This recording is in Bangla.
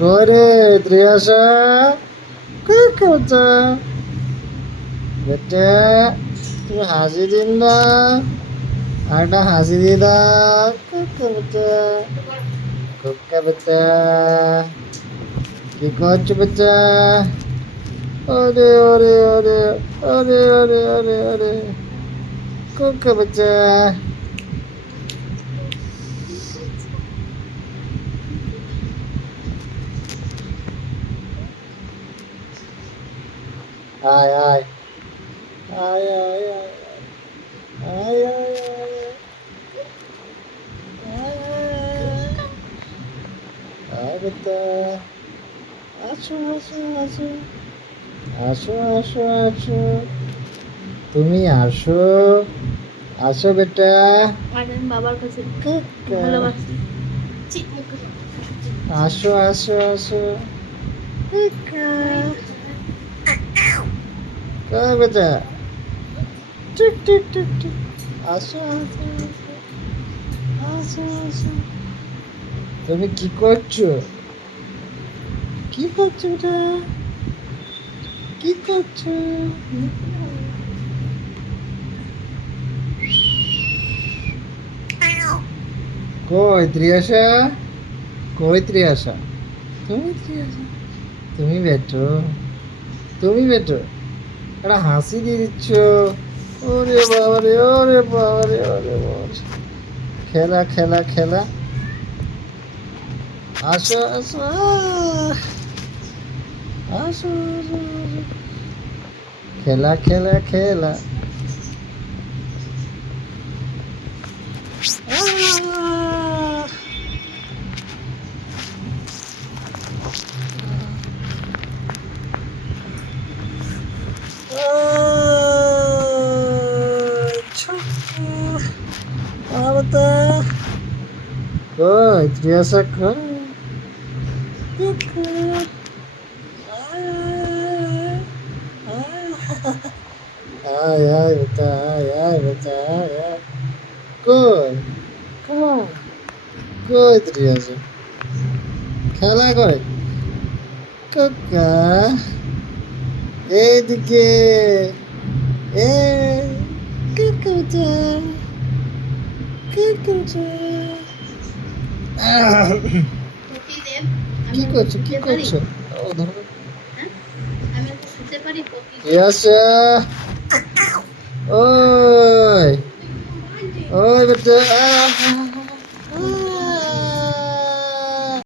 ঘরে ত্রিয়াশা কি করছো বেটা? তুমি হাসি দিন না, আরেকটা হাসি দিয়ে দাও। কুকা বেটা, কুকা বেটা, কি করছো বেটা? ওরে ওরে ওরে ওরে ওরে ওরে ওরে কুকা বেটা। আয় আয় আয় আয় আয় আয় আয় আয় বেটা, আসো আসো আসো আসো আসো আসো, তুমি আসো, আসো বেটা। আর আমি বাবার কাছে কুকা। ভালোবাসি। আসো আসো আসো কুকা। কই বেটা? টুক টুক টুক টুক। আসো আসো আসো আসো। তুমি কি করছো? কি করছো বেটা? কি করছো? কই ত্রিয়াশা? কই ত্রিয়াশা? তুমি ত্রিয়াশা, তুমি বেটো, তুমি বেটো, একটা হাসি দিয়ে দিচ্ছ। ওরে বাবারে ওরে বাবারে ওরে বাবারে, খেলা খেলা খেলা। আসো আসো আসো আসো আসো। খেলা খেলা খেলা। আহ! ছুটু, আলাদা। কই ত্রিয়াশা কই? কুকু। আয় আয় বেটা, আয় আয় বেটা, আয় আয়। কই কই কই ত্রিয়াশা? খেলা করে কাকা, এইদিকে এ কুকুরটা, কুকুরটা। প্রতিদেব কি করছো কি করছো? ও ধরো। আমি তো শুতে পারি প্রতিদিন। ত্রিয়াশা, ওই ওই বেটা,